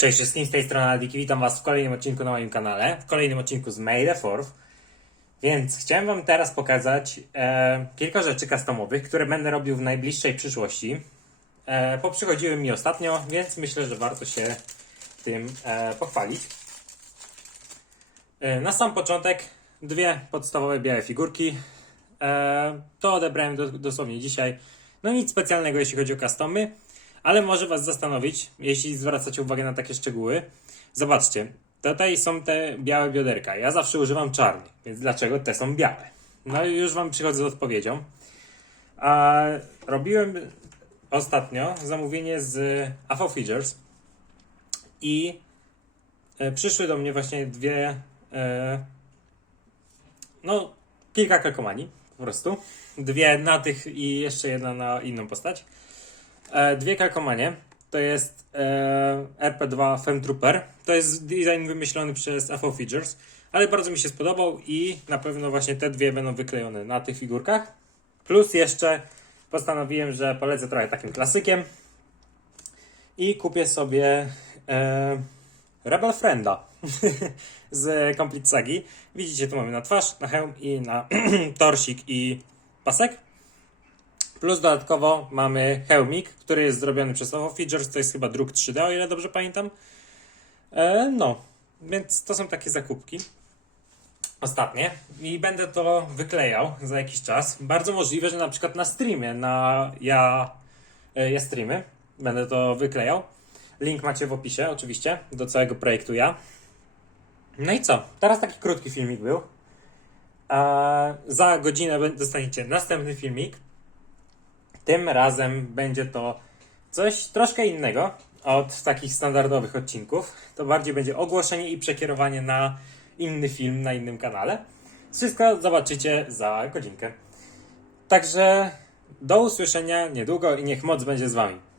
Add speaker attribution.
Speaker 1: Cześć wszystkim, z tej strony Adiki, witam was w kolejnym odcinku na moim kanale, w kolejnym odcinku z May the 4th. Więc chciałem wam teraz pokazać e, kilka rzeczy customowych, które będę robił w najbliższej przyszłości. E, poprzychodziły mi ostatnio, więc myślę, że warto się tym e, pochwalić. E, na sam początek dwie podstawowe białe figurki. E, to odebrałem do, dosłownie dzisiaj. No nic specjalnego, jeśli chodzi o customy, ale może Was zastanowić, jeśli zwracacie uwagę na takie szczegóły. Zobaczcie, tutaj są te białe bioderka. Ja zawsze używam czarnych, więc dlaczego te są białe? No i już Wam przychodzę z odpowiedzią. A robiłem ostatnio zamówienie z AV Features i e, przyszły do mnie właśnie dwie, e, no kilka kalkomanii po prostu. Dwie na tych i jeszcze jedna na inną postać. E, dwie kalkomanie. To jest e, RP2 Femtrooper. To jest design wymyślony przez AV Features, ale bardzo mi się spodobał i na pewno właśnie te dwie będą wyklejone na tych figurkach. Plus jeszcze postanowiłem, że polecę trochę takim klasykiem i kupię sobie e, Rebel Frienda z Complete Sagi. Widzicie, tu mamy na twarz, na hełm i na torsik i pasek. Plus dodatkowo mamy hełmik, który jest zrobiony przez Ovo Features, to jest chyba druk 3D, o ile dobrze pamiętam. E, no, więc to są takie zakupki. Ostatnie. I będę to wyklejał za jakiś czas. Bardzo możliwe, że na przykład na streamie, na ja, e, ja streamy, będę to wyklejał. Link macie w opisie, oczywiście, do całego projektu ja. No i co? Teraz taki krótki filmik był. Za godzinę dostaniecie następny filmik. Tym razem będzie to coś troszkę innego od takich standardowych odcinków. To bardziej będzie ogłoszenie i przekierowanie na inny film na innym kanale. Wszystko zobaczycie za godzinkę. Także do usłyszenia niedługo i niech moc będzie z Wami.